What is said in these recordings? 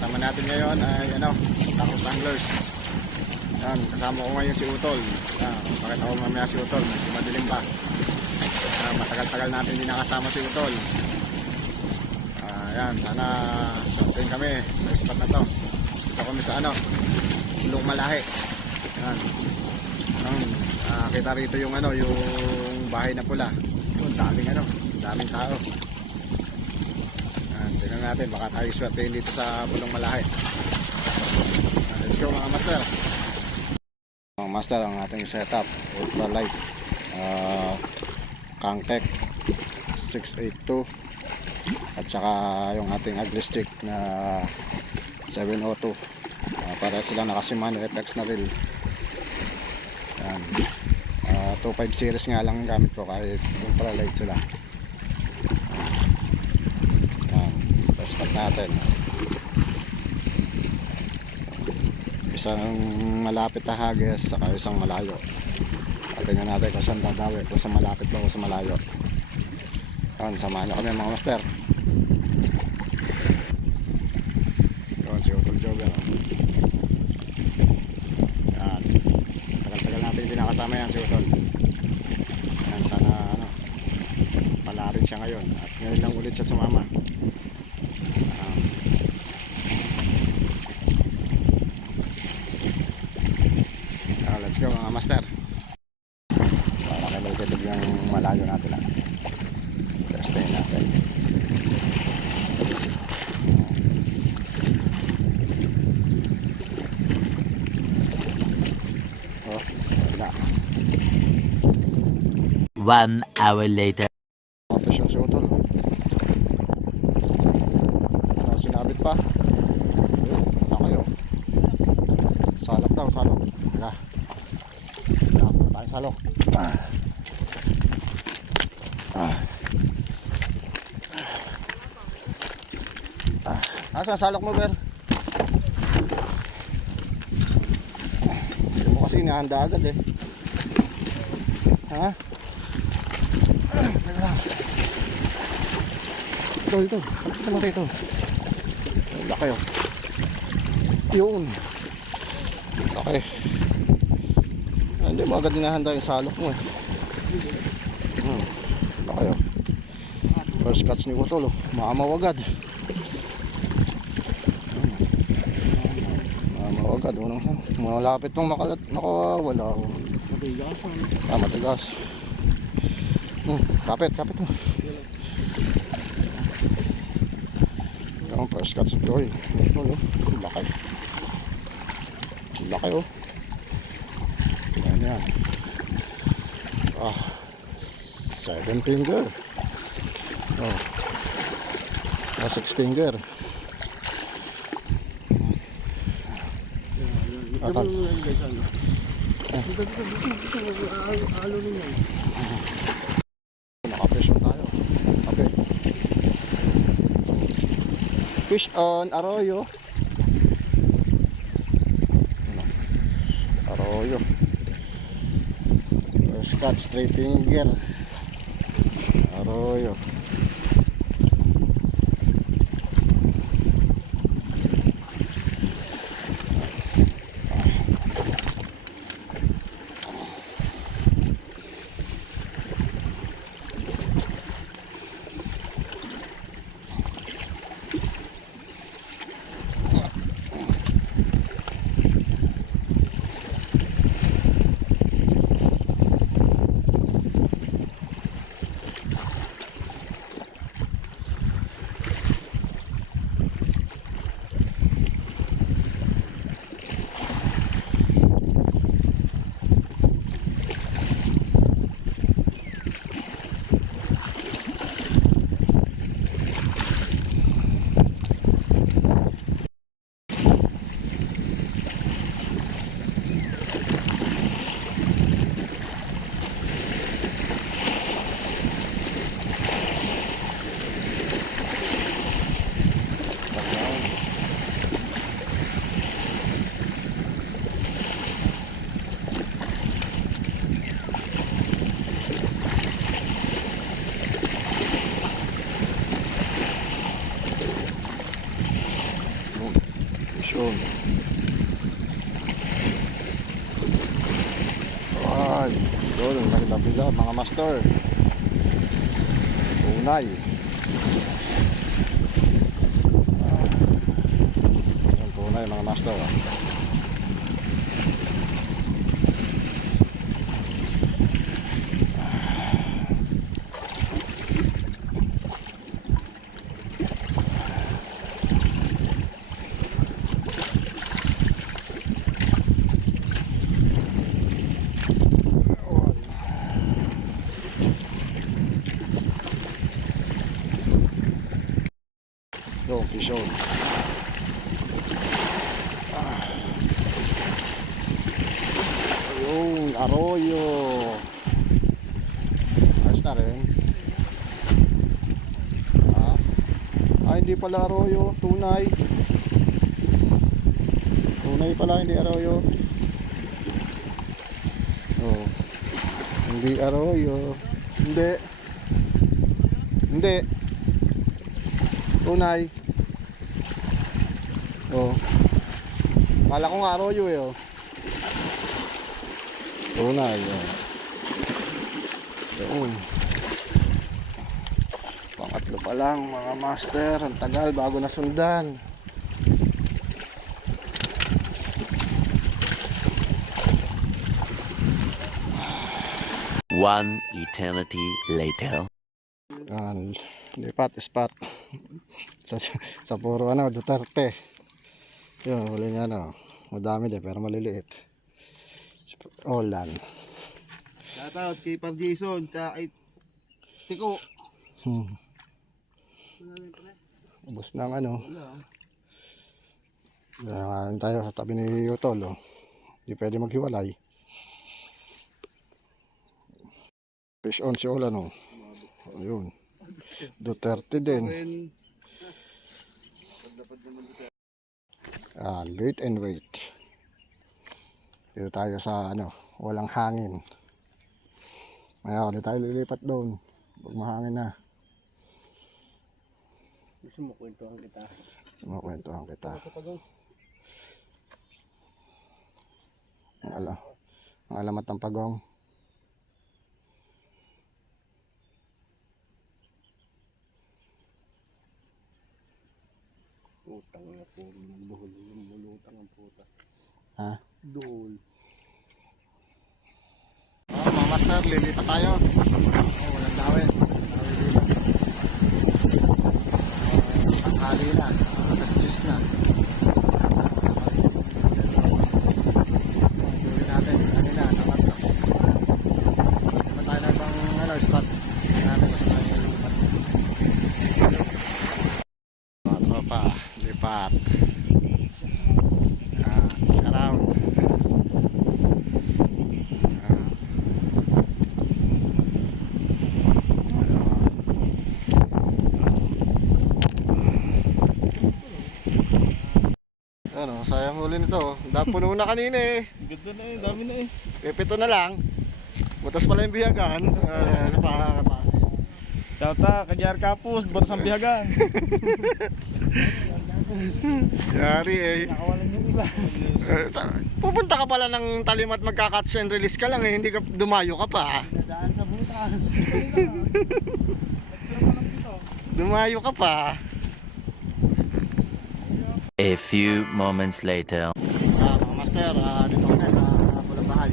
Kasama natin ngayon ay Tacos Anglers. Yan, kasama ko ngayon si Utol. Pakita ko mamaya si Utol, medyo madilim pa. Matagal-tagal natin hindi nakasama si Utol. Yan, sana shooting kami sa spot na to. Dito kami sa Pulong Malahi. Yan. Kita rito yung yung bahay na pula. Daming tao. Tingnan natin, baka tayo swertein dito sa Pulong Malahi. Let's go mga master. Mga master, ang ating setup ultralight Kangtec 682 at saka yung ating ugly stick na 702. Para sila nakasiman reflex na reel. Yan. 25 series nga lang gamit ko kahit ultralight sila. Spot natin, isang malapit na hagis saka isang malayo. Tingnan natin kung saan dadawi, kung sa malapit ba o sa malayo. Yan, samahan nyo kami mga master. Yan si Utol Jogger. Yan, tagal-tagal natin hindi nakasama yan si Utol. Yan, sana pala rin siya ngayon at ngayon lang ulit siya sumama. Let's go mga master. Para kabalkitid yung malayo natin lang. Testing natin. Oh, wala. 1 hour later. Ito siya si Utol. Sinabit pa. Wala kayo. Salok daw, salok. Teka. Tayo salok. Asan salok mo, Ber? Hindi mo kasi inahanda agad eh. Ha? Teka lang. Ito. Kapit naman rito. Wala kayo. Yun. Okay. Hindi mo agad inahanda yung salok mo eh. Wala kayo. First cuts ni Utol. Maamaw agad. Maamaw agad. Malapit nung nakawala. Matigas. Matigas. Kapit mo. Yung first cuts ito eh. Laki. Laki oh. Yan. 7 finger. 6 finger. Atal. Nakapresyon tayo. Kape. Fish on Arroyo. Arroyo. First cut, straight finger. Arroyo. Fish on. Ay, doon, nagdabila mga master. Tunay. Ang tunay mga master. Doon, fish on. Ayun, arroyo. Ayos na rin. Hindi pala arroyo, tunay. Tunay pala, hindi arroyo. Oh. Hindi arroyo. Hindi. Hindi. Tunay. Oh. Kala ko nga arroyo eh, oh. Tunay, oh. Doon. Pangatlo pa lang mga master. Ang tagal bago nasundan. One eternity later. Lipat spot sa puro ano, Duterte. Yun, huli nga ano. Madami din pero maliliit. Olan. Shoutout kay Par Jason sa Tiko. Ubos ng ano. Yan tayo sa tabi ni Utol. Oh. Hindi pwede maghiwalay. Fish on si Olan. Oh. Ayun. Duterte din. Wait and wait. Dito tayo sa ano, walang hangin. Maya ulit tayo lilipat doon. Pag mahangin na. Gusto mo kwentuhan kita? Makwentuhan kita. Ang alamat ng pagong. Utang na po. Buhol yung mulutang ang puta. Ha? Dool. Mga master, lilipat tayo. Walang dawin. Tanghali na. Alas 10 na. Huli natin. Kanina, namat na. Lilipat tayo na ibang ano, spot. Hindi natin kasi tayo lilipat. Mga tropa, lipat. Shout out. Ano, sayang huli nito. Puno na kanina eh. Ganda na eh, dami na eh. Pipito na lang. Butas pala yung biyagan. Shoutout kay JR Kapus, butas ang bihagan. Yari eh. Nakawalan yung iba. Pupunta ka pala ng Talimat, magka-catch and release ka lang eh. Hindi ka dumayo ka pa. Nadaan sa butas. Dumayo ka pa. A few moments later. Mga master, dito kami sa Pulang Bahay.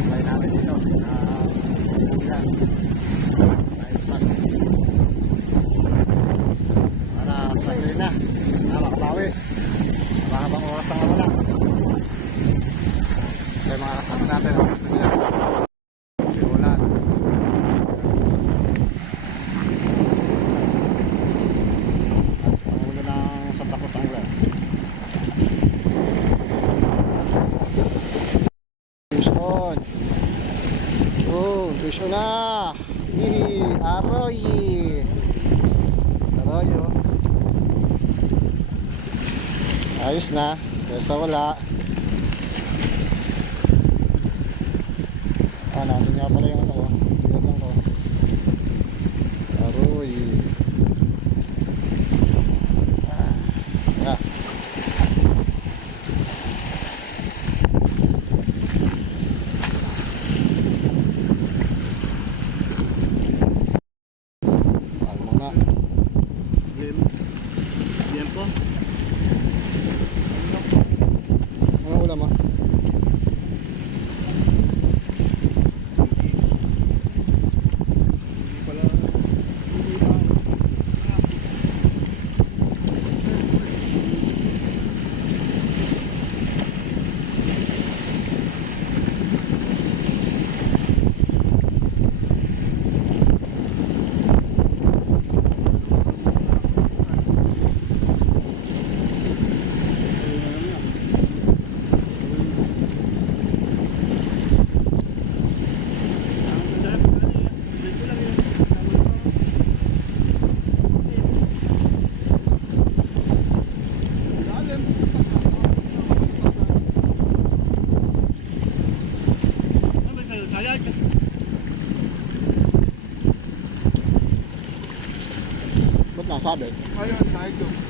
Try natin dito. Yan. Nice spot. Para pagkali na. Makabawi. Mahabang oras ang wala. Kaya mga kasama natin ang gusto nila. Simulan. Ang ulo ng Santa Cruz Angler. Fish on. Oh, fish on na. Aroy. Aroyo. Ayos na. Kesa wala. Nandun nga pala yung ano ko. Biyatan ko. Aroy. Yeah. ba? Ano ulam mo? Hindi pala. Hindi ba? Ba't nasabi? Ayun, tayo.